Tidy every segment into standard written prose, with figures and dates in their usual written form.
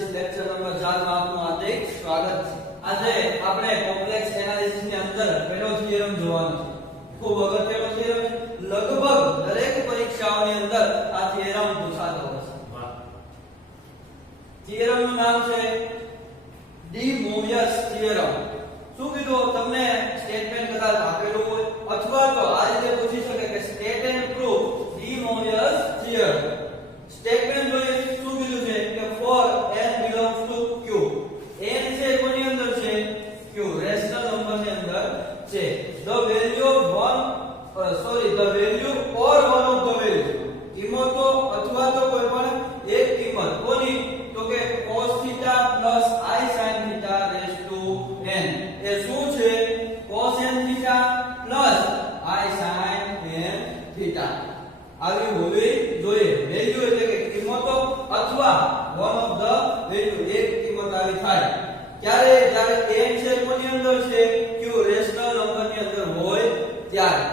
Analysis lecture number 4 માં આપનું હાર્દિક સ્વાગત છે। આજે આપણે કોમ્પ્લેક્સ એનાલિસિસ ની અંદર પહેલો થિયરમ જોવાનો છે। ખૂબ અગત્યનો થિયરમ છે। લગભગ દરેક પરીક્ષાઓની અંદર આ થિયરમ પૂછાતો હોય છે। થિયરમ નું નામ છે ડી મોવિયસ થિયરમ। શું કીધું તમને સ્ટેટમેન્ટ કદાચ આપેલું હોય અથવા તો આ રીતે પૂછી શકે કે state and prove de Moivre theorem. Statement જોઈએ શું કીધું છે કે for n belongs to q n છે કોની અંદર છે q રેશનલ નંબર ની અંદર છે the value of the value or one of the value કિંમતો અથવા તો કોઈ પણ એક કિંમત કોની તો કે cos θ plus i sin θ raised to n એ શું છે cos n θ plus i sin n θ આવી હોવી જોઈએ। વેલ્યુ એટલે કે કિંમતો અથવા વન ઓફ ધ વેલ્યુ એક કિંમત આવી થાય ત્યારે જ્યારે n છે કોની અંદર છે q રેશનલ નંબર ની અંદર હોય ત્યારે।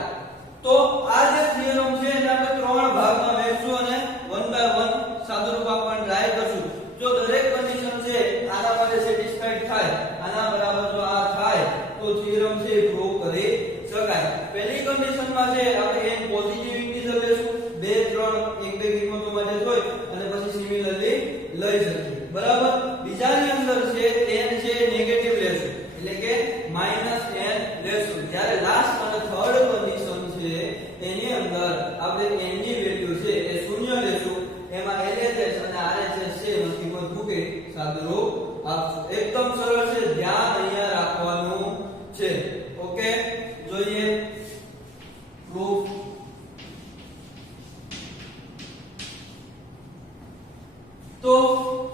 તો આ જે થિયરમ છે એને આપણે ત્રણ ભાગમાં વહેંચશું અને વન બાય વન સાદુરૂપ આપવાની ટ્રાય કરશું। જો દરેક કન્ડિશન છે આના માટે સેટિસ્ફાઈડ થાય આના બરાબર જો આ થાય તો થિયરમ છે પ્રૂવ કરી શકાય। પહેલી કન્ડિશનમાં છે આપણે n પોઝિટિવ ઇન્ટિજર લેશું 2 3 1 2 કિંમતો માટે હોય અને પછી સિમિલરલી લઈ શકીએ બરાબર। બીજાની અંદર છે n છે નેગેટિવ લેશું એટલે કે -n લેશું। જ્યારે લાસ્ટ અને થર્ડ કન્ડિશન છે એની અંદર આપણે n ની વેલ્યુ છે એ શૂન્ય લેશું એમાં LHS અને RHS છે એની કિંમત મૂકી સાદુરૂપ આપશું। એકદમ સરળ છે ધ્યાન અહીંયા રાખવાનું છે। ઓકે જોઈએ પ્રૂફ। તો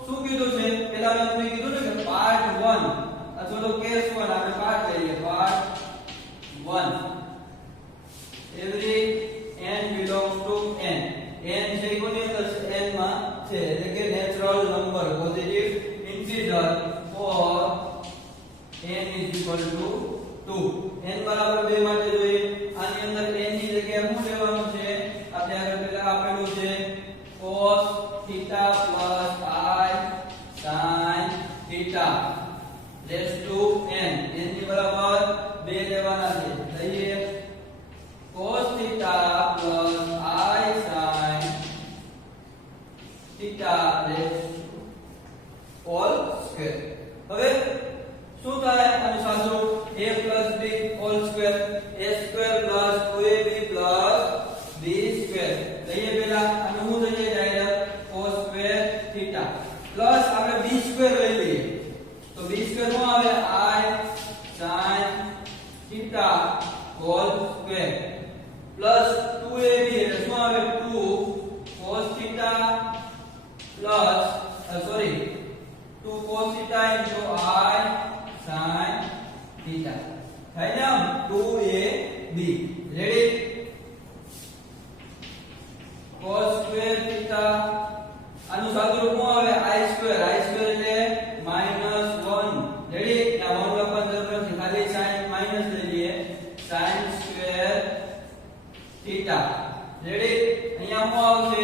શું કીધું છે પહેલા મેં તમને કીધું ને કે પાર્ટ 1 અથવા તો કેસ 1 આપણે પાર્ટ લઈએ part 1 every n belongs to n n છે કોની અંદર છે n માં છે એટલે કે natural number positive integer for n is equal to 2 n બરાબર 2 માટે જોઈએ આની અંદર n ની જગ્યાએ શું લેવાનું છે આપણે આગળ પહેલા આપેલું છે cos θ plus i sin θ raised to n n ની બરાબર 2 લેવાના છે લઈએ cos θ plus i sin θ raised all square। હવે શું થાય આનું સાદુરૂપ a plus b all square a square plus 2ab plus b square લઈએ પહેલા અને હું લઈએ ડાયરેક્ટ cos square θ પ્લસ આપણે b square લઈ લઈએ તો b square શું આવે i sin θ whole square plus 2ab એટલે શું આવે 2 cos θ plus 2 cos θ into i sin θ થાય ને આમ 2ab રેડી cos square θ આનું સાદુરૂપ શું આવે i square એટલે -1 રેડી આ 1 લખવાની જરૂર નથી ખાલી sin માઈનસ લઈ લઈએ sin square θ રેડી અહીંયા શું આવશે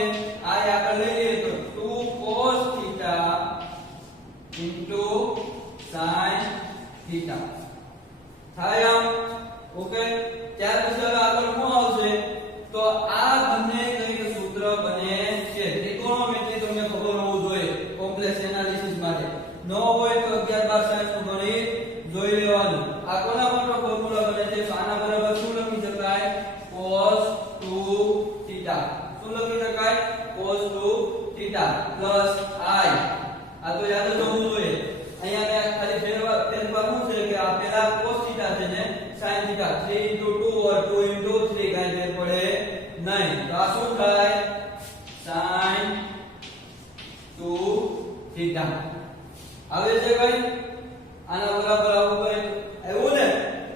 આ આગળ લઈ લઈએ તો 2 cos θ into sin θ થાય આમ ઓકે। ત્યાર પછી હવે આગળ શું આવશે તો આ બંને કઈ સૂત્ર બને છે ત્રિકોણોમેટ્રી તમને ખબર હોવું જોઈએ કોમ્પ્લેક્સ એનાલિસિસ માટે ન હોય તો 11 12 સાયન્સ નું ગણિત જોઈ લેવાનું। આ કોના માટે ફોર્મ્યુલા બને છે તો આના બરાબર શું લખી શકાય cos 2 θ શું લખી શકાય cos 2 θ plus i આ તો યાદ જ હોવું જોઈએ। અહીંયા મેં ખાલી ફેરફાર શું છે કે આ પહેલા cos θ છે ને sin θ 3 into 2 or 2 into 3 કાઈ ફેર પડે નહીં તો આ શું થાય sin 2 θ આવે છે ભાઈ આના બરાબર આવું કઈ આવ્યું ને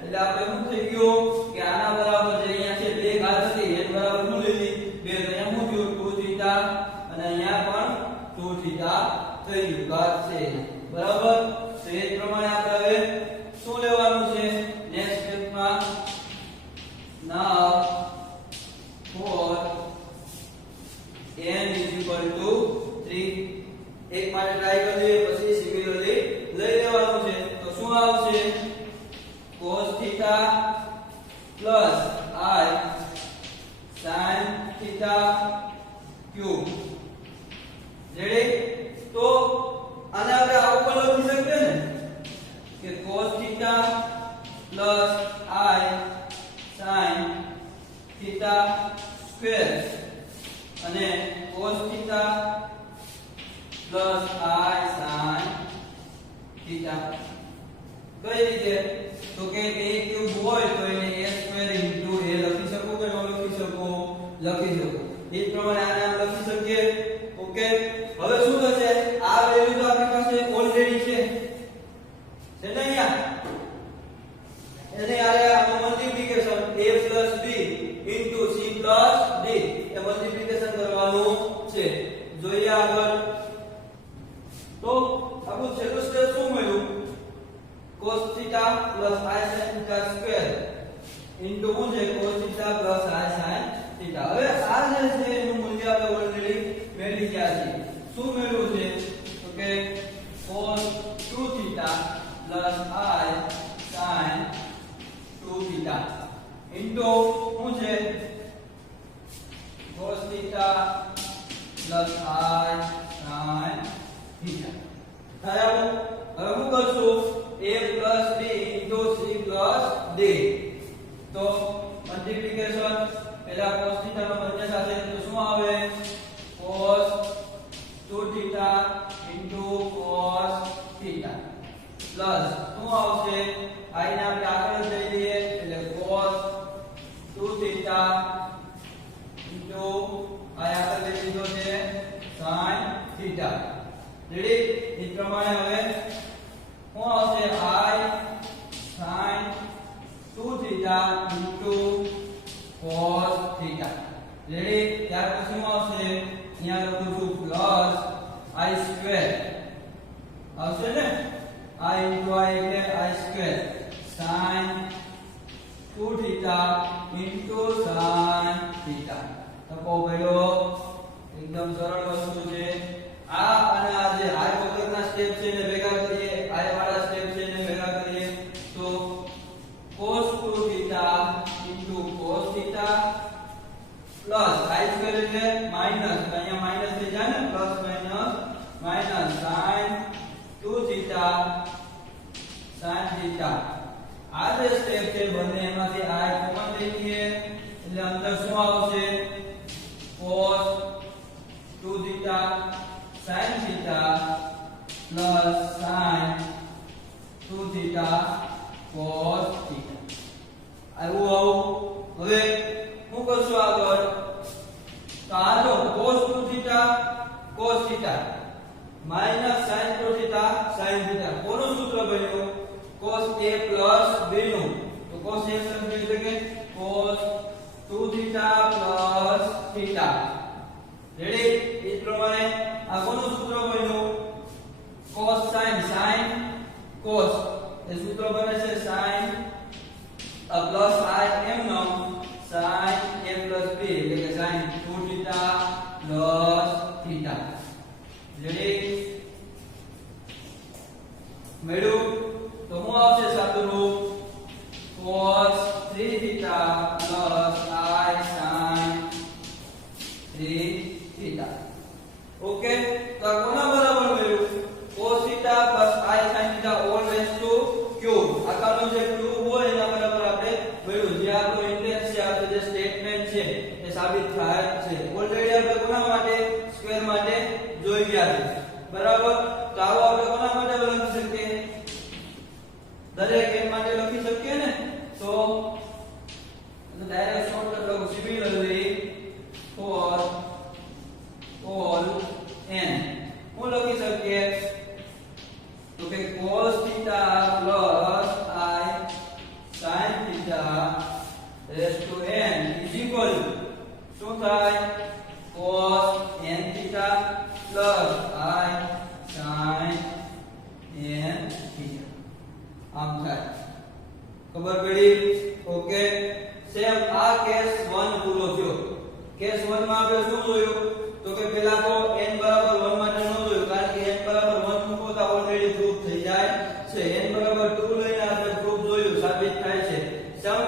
એટલે આપણે શું થઈ ગયું કે આના બરાબર જે અહીંયા છે બે ઘાત હતી n બરાબર શું લીધી 2 તો અહીંયા શું થયું 2 θ અને અહીંયા પણ 2 θ થઈ ગયું ઘાત છે બરાબર। તો એ પ્રમાણે આપણે હવે શું લેવાનું છે નેક્સ્ટ સ્ટેપમાં now for n is equal to 3 એક માટે માટે ટ્રાય કરીએ, પછી સિમિલરલી લઈ લેવાનું છે. તો શું આવશે? cos theta plus I sin theta cube. Ready? તો આને આપણે આવું પણ લખી શકીએ ને કે cos theta plus I sin theta square અને cos theta plus I sin theta. કઈ રીતે? તો કે a ક્યુબ હોય તો એને a સ્ક્વેર ઇન્ટુ a લખી શકું કે ન લખી શકું? લખી શકું. એ પ્રમાણે આને આમ લખી શકીએ. ઓકે, હવે શું થશે? આ વેલ્યુ તો આપણી પાસે ઓલરેડી છે ને અહીંયા. એને આરે આ multiplication a b into c d A multiplication કરવાનું છે. જોઈએ આગળ. તો આપણું છેલ્લું સ્ટેપ શું મળ્યું? cos theta plus I sin theta square into શું છે? cos theta plus I sin theta. હવે આ જે છે એનું મૂલ્ય આપણે ઓલરેડી મેળવી ગયા છે. શું મેળવ્યું છે? તો કે cos 2 theta plus I sin 2 theta into શું છે? cos theta plus I sin theta. થાય હવે શું કરશું? a plus b into c plus d. તો મલ્ટીપ્લિકેશન પહેલા cos theta નો બંને સાથે તો શું આવે? cos 2 theta into cos theta plus શું આવશે? I ને આપણે આગળ જઈ લઈએ એટલે cos 2 theta into I આગળ લઈ લીધો છે sin theta. રેડી? એ પ્રમાણે હવે શું આવશે? I sin 2 theta into cos theta. Ready? ત્યાર પછી શું આવશે? અહીંયા લખું છું પ્લસ I સ્ક્વેર આવશે ને? I into I એટલે I square sin 2 theta into sin theta. તપો ગયો. એકદમ સરળ વસ્તુ છે. આ અને આ જે I વગરના સ્ટેપ છે એને ભેગા કરીએ, I વાળા સ્ટેપ છે એને ભેગા કરીએ તો cos 2 theta into cos theta plus I square એટલે માઈનસ, અહીંયા માઈનસ થઈ જાય ને, plus minus sin 2 theta sin theta. આ જે સ્ટેપ છે બંને એમાંથી I કોમન લઈ લઈએ એટલે અંદર શું આવશે? cos 2 theta sin theta plus sin 2 theta cos theta. આવું હવે શું કરશું આગળ? તો આ જો cos 2 theta cos theta minus sin 2 theta sin theta કોનું સૂત્ર બન્યું? cos a plus b નું. તો cos a plus b એટલે કે cos 2 theta plus theta. Ready? એ પ્રમાણે આ કોનું સૂત્ર બન્યું? cos sin cos એ સૂત્ર બને છે sin પ્લસ I m નો sin a plus b એટલે કે sin 2 theta plus theta. Ready? મેળ્યું? તો શું આવશે સાદું રૂપ? cos 3 theta plus I sin 3 theta. Okay, તો આ કોના બરાબર મળ્યું? cos theta plus I sin theta all raised to cube. આકારનો જે ક્યુબ હોય એના બરાબર આપણે મળ્યું. જે આપણો ઇન્ટેન્સ છે, આપણો જે સ્ટેટમેન્ટ છે એ સાબિત થાય છે. ઓલરેડી આપણે કોના માટે? સ્ક્વેર માટે જોઈ ગયા છે. બરાબર? તો આવો આપણે કોના માટે લખી શકીએ? દરેક n માટે લખી શકીએ ને? તો ડાયરેક્ટ શોર્ટકટ લખું. સિમિલરલી for all n હું લખી શકીએ તો કે cos theta plus I sin theta raised to n is equal શું થાય? cos n theta plus I sin n theta. આમ થાય. ખબર પડી? ઓકે, સેમ આ કેસ 1 પૂરો થયો. કેસ 1 માં આપણે શું જોયું? તો કે પહેલા તો n બરાબર 1 માટે ન જોયું, કારણ કે n બરાબર જાય છે. n બરાબર 2 લઈને આપણે પ્રૂફ જોયું, સાબિત થાય છે. સેમ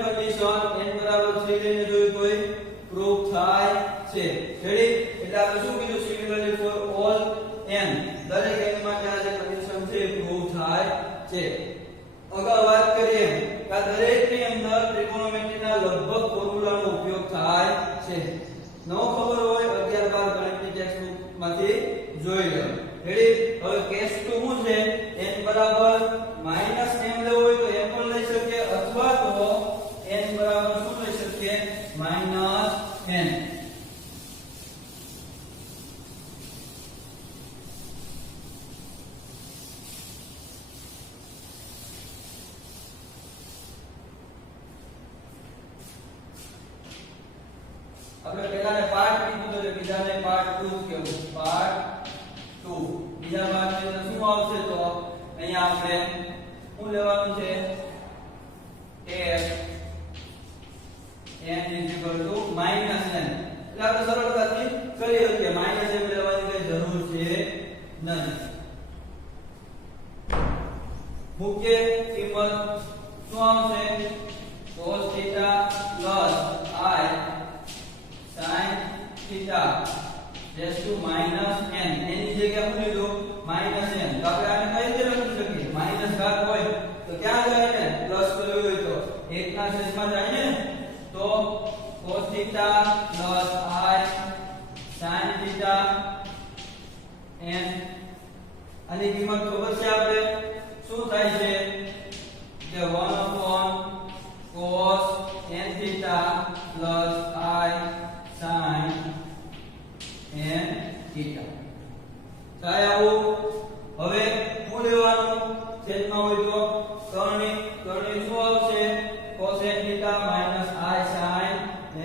કન્ડિશન n બરાબર 3 લઈને જોયું તોય પ્રૂફ થાય છે. રેડી? એટલે આપણે શું કીધું, સિમિલરલી ફોર ઓલ n, દરેક n માટે આ જે કન્ડિશન છે પ્રૂફ થાય છે. અગાઉ વાત કરીએ કે આ દરેકની અંદર ત્રિકોણમિતિના લગભગ ફોર્મ્યુલાનો ઉપયોગ થાય છે. ન ખબર હોય 11 12 ગણિતની ટેક્સ્ટબુક માંથી જોઈ લો. રેડી? હવે કેસ 2 શું છે, n બરાબર -m લેવો હોય તો m પણ લઈ શકીએ, અથવા તો n બરાબર શું લઈ શકીએ, -n. આપણે પહેલાને પાર્ટ કીધું તો બીજાને પાર્ટ 2 કેવું, પાર્ટ 2. બીજા પાર્ટની અંદર શું આવશે, તો અહીંયા આપણે શું લેવાનું છે, f n =-n. એટલે આપણે સરળતાથી કરી શકીએ, -m લેવાની કઈ જરૂર છે નહીં. મુખ્ય કિંમત શું આવશે, cos θ plus I sin theta raised to -n. એની જગ્યાએ શું લીધું, -n. તો આપણે આને કઈ રીતે લખી શકીએ, માઈનસ ઘાત હોય તો ક્યાં જાય ને, પ્લસ કર્યું હોય તો 1 ના છેદમાં જાય ને. તો cos θ plus I sin theta n, આની કિંમત ખબર છે આપણે, શું થાય છે કે 1/cos n theta plus I sin n theta. થાય આવું. હવે શું લેવાનું, છેદમાં હોય તો કરણી શું આવશે, cos n theta minus I sin n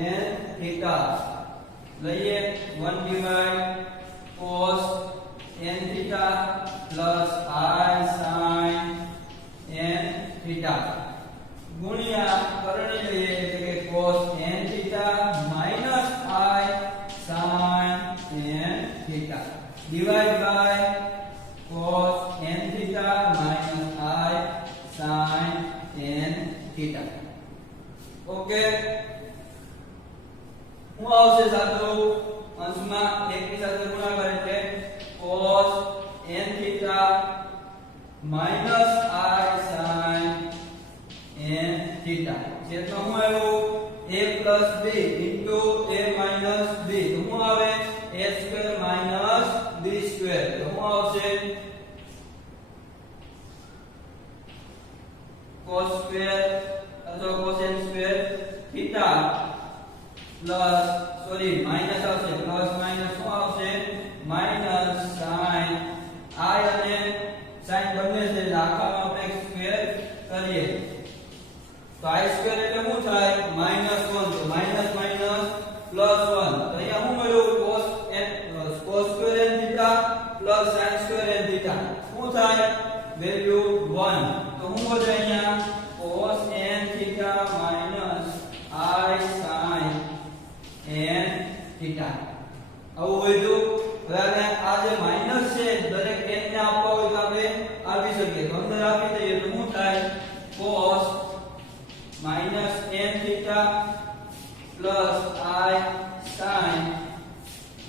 theta. લઈએ 1/cos n theta plus I sin n theta ગુણ્યા કરણી લઈએ એટલે કે cos n theta minus I sin n theta divide by cos n theta minus I sin n theta. Okay, હું આવશે સાદો અંશમાં એકની સાથે ગુણાકાર એટલે cos n theta minus I sin n theta. છેદમાં શું આવ્યું, a plus b into a minus b. તો શું આવે, a square minus b square. તો શું આવશે, cos square અથવા cos n square theta plus minus આવશે, plus minus શું આવશે, minus sin I અને sin બંને છે આખામાં આપણે સ્ક્વેર કરીએ તો I સ્ક્વેર એટલે શું થાય, -1. તો માઈનસ માઈનસ પ્લસ 1. તો અહીંયા શું મળ્યું, cos square n theta plus sin square n theta. શું થાય, વેલ્યુ 1. તો શું વધે અહીંયા, cos n theta minus I sin n theta. આવું વધ્યું. હવે આ જે માઈનસ છે દરેક n ને આપવા હોય તો આપણે આપી શકીએ. તો અંદર આપી દઈએ તો શું થાય, cos minus n theta plus I sin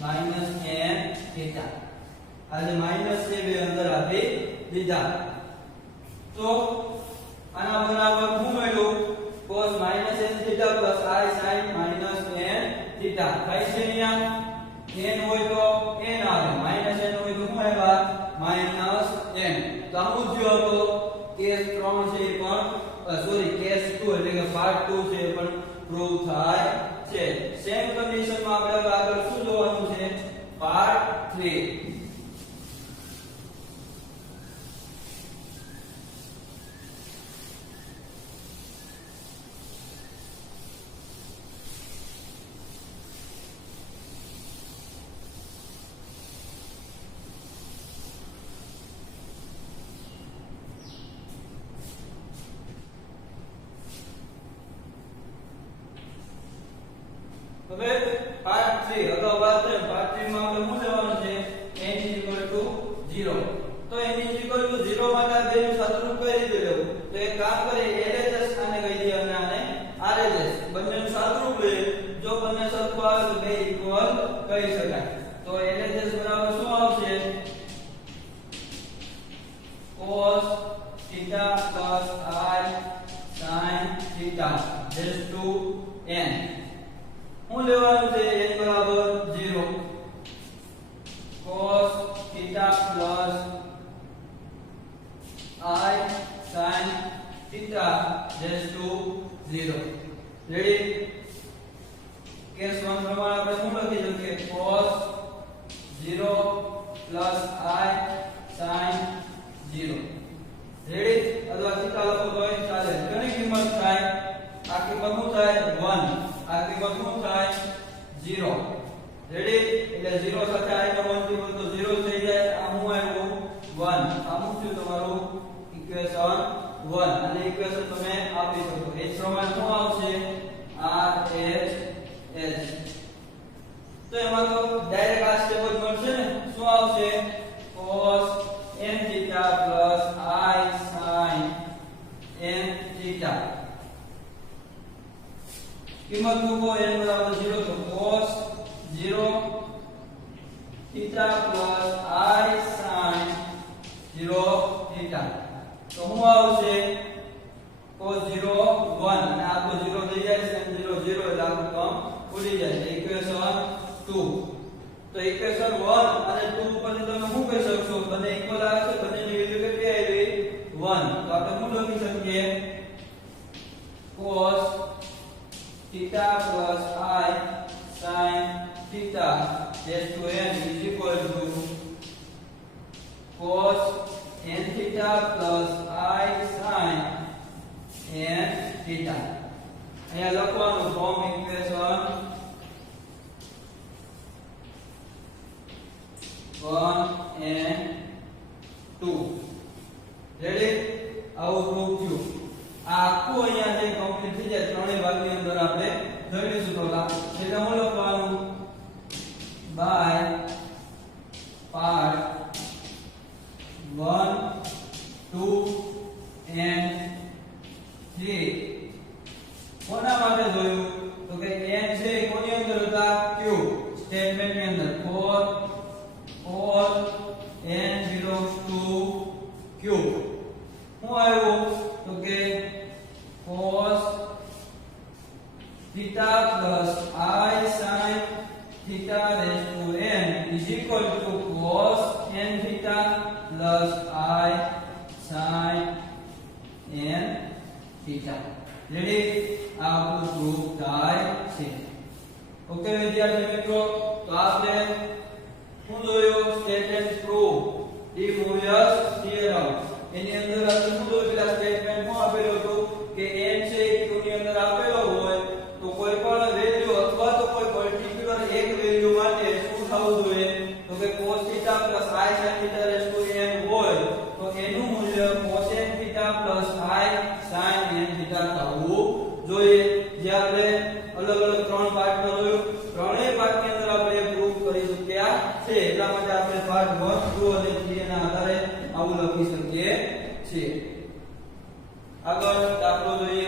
minus n theta. આ જે માઈનસ છે બે અંદર આપી દીધા. તો આના બરાબર શું મળ્યું, cos minus n theta plus I sin minus n theta. કઈ છે અહીંયા, n હોય તો n આવે, માઈનસ n હોય તો શું આવ્યા, માઈનસ n. તો આવું જ હતો કેસ 3 છે એ પણ કેસ 2 એટલે કે પાર્ટ 2 છે એ પણ પ્રૂવ થાય છે. સેમ કન્ડિશનમાં આપણે આગળ શું જોવાનું છે, પાર્ટ 3. હવે પાર્ટ 3 અગાઉ વાત કરી, પાર્ટ 3 માં આપણે શું લેવાનું છે, n = 0. તો n = 0 માં cos theta plus I sin theta raised to n. હું લેવાનું છે n બરાબર 0 cos theta plus I sin theta raised to 0. Ready? Case 1 પ્રમાણે આપણે શું લખી શકીએ? cos 0 plus I sin 0. Ready? અથવા થીટા લખો તોય ચાલે. ઘણી કિંમત થાય. આ કિંમત શું થાય? 1. આ કિંમત શું થાય? 0. રેડી? એટલે 0 સાથે I નો 1 કિંમત તો 0 થઈ જાય. આ શું આવ્યું? 1. આ શું થયું તમારું? ઇક્વેશન 1. અને ઇક્વેશન તમે આપી શકો. એ પ્રમાણે શું આવશે? R H H. તો એમાં તો ડાયરેક્ટ આ સ્ટેપ જ મળશે ને. શું આવશે? cos n theta plus I sin n theta. કિંમત મૂકો n બરાબર 0 તો cos 0 theta plus I sin 0 theta. તો શું આવશે? cos 0 1 અને આ તો 0 થઈ જાય sin 0 0 એટલે આ ટર્મ ઉડી જાય. ઇક્વેશન 2. તો ઇક્વેશન 1 અને 2 પરથી તમે શું કહી શકશો? બંને ઇક્વલ આવે છે. બંનેની વેલ્યુ કેટલી આવી? 1. તો આપણે શું લખી શકીએ? cos theta plus I sin theta raised to n is equal to cos n theta plus I sin n theta. અહીંયા લખવાનું ફોર્મ ઇક્વેશન 1 and 2. રેડી? આવું પ્રૂવ થયું. આ આખું અહીંયા જે કમ્પ્લીટ થઈ જાય ત્રણેય ભાગની અંદર આપણે જોઈ લઈશું. તો એટલે હું લખવાનું બાય પાર્ટ 1 2 and 3. કોના માટે જોયું? તો કે n છે એ કોની અંદર હતા? q સ્ટેટમેન્ટ ની અંદર. for all n belongs to q. શું આવ્યું? તો કે cos theta plus I sin theta raised to n is equal to cos n theta plus I sin n theta. Ready? આ આપણું પ્રૂફ થાય છે. ઓકે વિદ્યાર્થી મિત્રો, તો આપણે શું જોયું? Statement proof de Moivre theorem. એની અંદર આપણે શું જોયું? પેલા સ્ટેટમેન્ટ માં આપેલું હતું કે n છે એ q ની અંદર આપેલો હોય તો કોઈ પણ વેલ્યુ અથવા તો કોઈ પર્ટીક્યુલર એક વેલ્યુ માટે શું થવું જોઈએ? તો કે cos theta plus I sin theta raised to n હોય તો એનું મૂલ્ય cos n theta plus I sin n theta થવું જોઈએ. જે આપણે અલગ અલગ ત્રણ પાર્ટમાં જોયું. ત્રણેય પાર્ટની અંદર આપણે પ્રૂફ કરી શક્યા છે. એટલા માટે આપણે પાર્ટ 1 2 અને 3 ના આધારે આવું લખી શકીએ છીએ. આગળ દાખલો જોઈએ.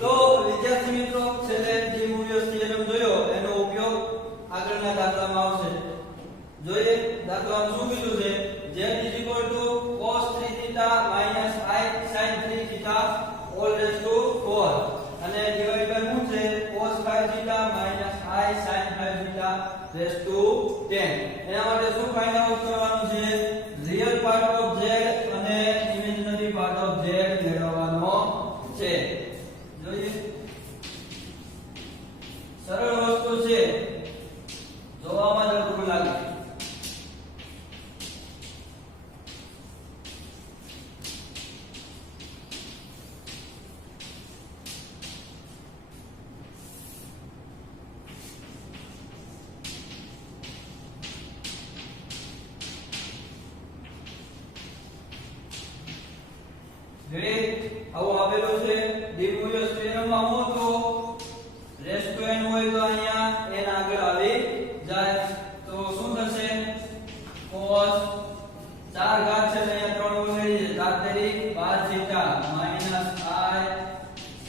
તો વિદ્યાર્થી મિત્રો, છેલ્લે જે મોયસ થિયરમ જોયો એનો ઉપયોગ આગળના દાખલામાં આવશે. જોઈએ દાખલામાં શું કીધું છે? z cos 3 theta minus I sin 3 theta all raised to 4 અને ડિવાઇડ બાય શું છે? cos 5 theta minus I sin 5 theta raised to 10. એના માટે શું ફાઇન્ડ આઉટ કરવાનું છે? રિયલ પાર્ટ ઓફ z અને ઇમેજિનરી પાર્ટ ઓફ z મેળવવાનો છે. જોઈએ સરળ વસ્તુ છે, જોવામાં જ અઘરું લાગે. રેડી? આવું આપેલું છે. ડી મોયસ થિયરમમાં હું તો રેસ્ટ ટુ n હોય તો અહીંયા n આગળ આવી જાય તો શું થશે? cos 4 ઘાત છે તો અહીંયા 3 ઉમેરી છે. 7 તેરી 12 થીટા minus I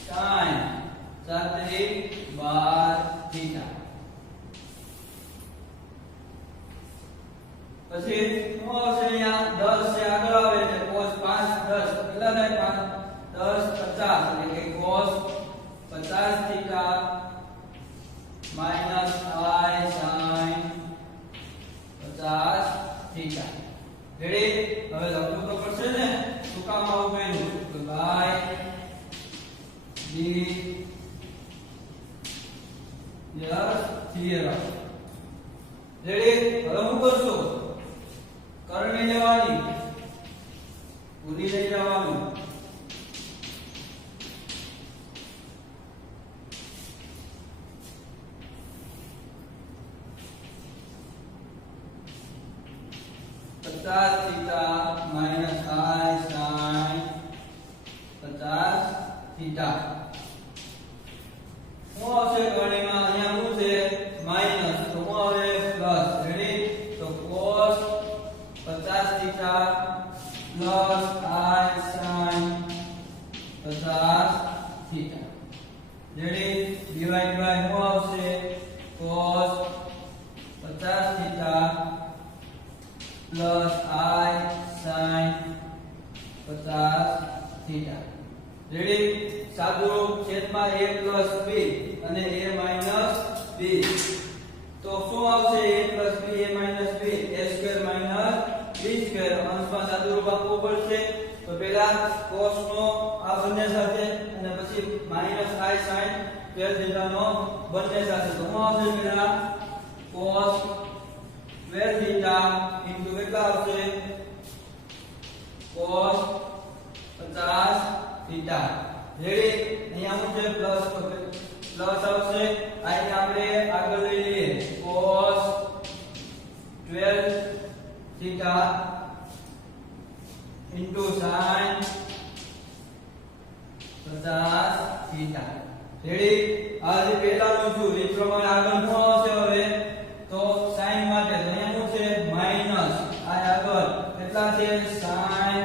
sin 7 તેરી 12 થીટા. પછી શું આવશે? અહીંયા 10 છે આગળ આવે છે cos 5 ભૂલી નહીં જવાનું. पचास थीटा माइनस आई साइन 50 थीटा શું આવશે ગણિતમાં અહીંયા શું છે માઈનસ તો શું આવે પ્લસ રેડી તો cos 50 theta plus i sin 50 theta રેડી ડિવાઇડ બાય શું આવશે cos 50 theta plus i sin 50 theta रेडी सादुरूप छेदમાં a plus b અને a minus b તો શું આવશે a plus b a minus b a square minus b square અંશમાં સાદુરૂપ આપવું પડશે તો પહેલા cos નો આ બંને સાથે અને પછી minus i sin 12 થીટા નો બંને સાથે તો શું આવશે પહેલા cos 12 थीटा into કેટલા આવશે cos 50 थीटा રેડી અહીંયા શું છે પ્લસ તો પ્લસ આવશે આને આપણે આગળ લઈ લઈએ cos 12 theta into sin 50 theta ready આ જે પહેલાનું છું એ પ્રમાણે આગળ શું આવશે હવે તો sin માટે તો અહીંયા શું છે માઈનસ આ આગળ કેટલા છે sin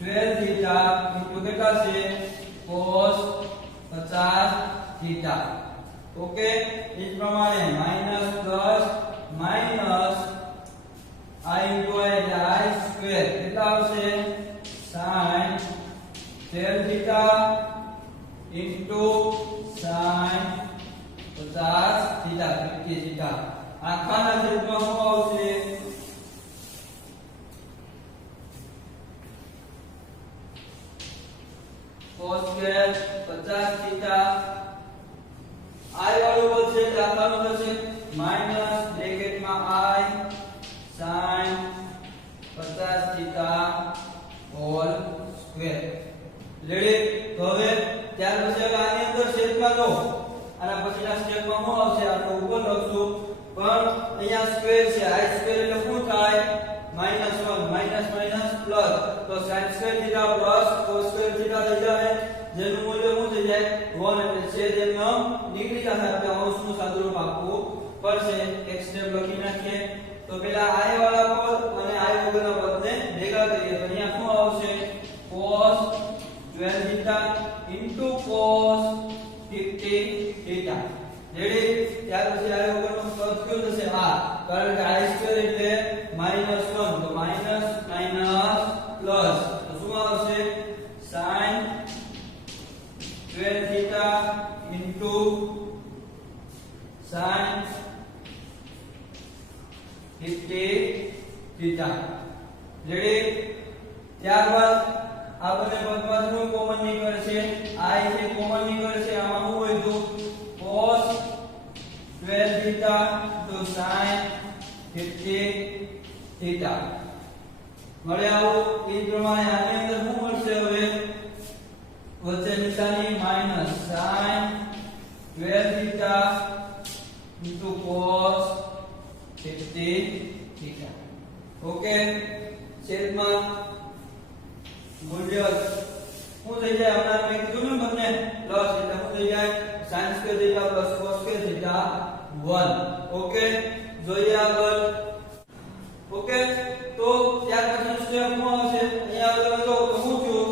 12 થીટા ઇન્ટુ કેટલા છે cos 50 થીટા ઓકે એ પ્રમાણે minus plus minus i into i એટલે i સ્ક્વેર કેટલા આવશે sin 12 theta into sin 50 theta 50 theta આખાના છેદમાં શું આવશે cos સ્ક્વેર 50 થીટા i વાળું પદ છે એટલે આખાનું થશે માઈનસ બ્રેકેટમાં i sin 50 theta whole square રેડી તો હવે ત્યાર પછી આની અંદર છેદમાં લો આના પછીના સ્ટેપમાં શું આવશે આપણે ઉપર લખશું પણ અહીંયા સ્ક્વેર છે i સ્ક્વેર એટલે શું થાય -1 માઈનસ માઈનસ પ્લસ તો sin square theta plus cos square theta થઈ જાય જેનું મૂલ્ય શું થઈ જાય 1 એટલે છેદ એમનો નીકળી જશે આપણે અંશનું સાદુરૂપ આપવું પડશે એક સ્ટેપ લખી નાખીએ તો પેલા i વાળા પદ અને i વગરના પદને ભેગા કરીએ તો અહીંયા શું આવશે cos 12 theta cos 50 theta ready ત્યાર પછી આ વગરનો પદ કયો થશે આ કારણ કે i સ્ક્વેર એટલે -1 તો માઈનસ માઈનસ પ્લસ તો શું આવશે sin 12 theta sin 50 theta ready ત્યારબાદ આ બંને પદમાં શું કોમન નીકળશે i છે કોમન નીકળશે આમાં શું હોય તો cos 12 થીટા તો sin 50 થીટા મળે આવું એ પ્રમાણે આની અંદર શું મળશે હવે વચ્ચે નિશાની minus sin 12 theta cos 50 theta okay છેદમાં મૂલ્ય શું થઈ જાય હમણાં મેં કીધું ને બંને પ્લસ એટલે શું થઈ જાય sin square theta plus cos square theta 1 okay જોઈએ આગળ ઓકે તો ત્યાર પછી સ્ટેપ શું આવશે અહીંયા આગળ જો તો હું છું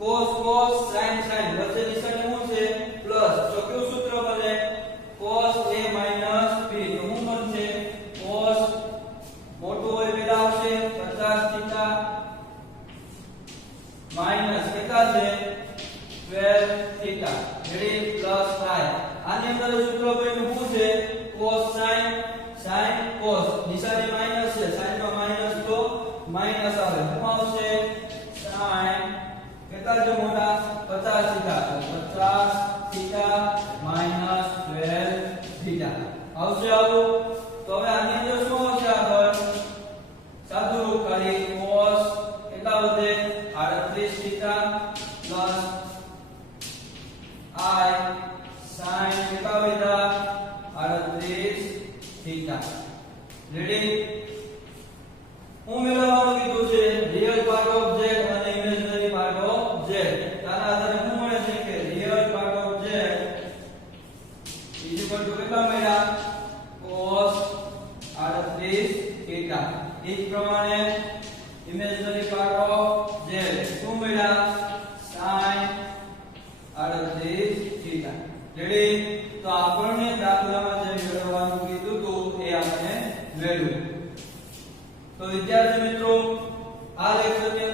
cos cos sin sin વચ્ચે નિશાની શું છે પ્લસ તો કયું સૂત્ર બને cos a minus b તો શું બનશે cos મોટું હોય પેલા આવશે 50 થીટા માઈનસ કેટલા છે 12 થીટા રેડી પ્લસ થાય આની અંદર સૂત્ર બન્યું શું છે cos sin sin cos નિશાની માઈનસ છે sin માં માઈનસ તો માઈનસ આવે શું આવશે sin કેટલા છે મોટા 50 થીટા 50 થીટા માઈનસ 12 થીટા આવશે આવું તો હવે આની અંદર શું આવશે આગળ સાદુરૂપ ખાલી cos કેટલા વધે રેડી હું મેળવવાનું કીધું છે રિયલ પાર્ટ ઓફ z અને ઇમેજનરી પાર્ટ ઓફ z આના આધારે શું મળે છે કે real part of z equal to કેટલા મળ્યા cos 38 થીટા એ જ પ્રમાણે ઇમેજનરી પાર્ટ ઓફ z શું મળ્યા sin 38 થીટા રેડી તો આપણને દાખલામાં જે મેળવવાનું કીધું હતું એ આપણે મેળવ્યું તો વિદ્યાર્થી મિત્રો આ લેક્ચરની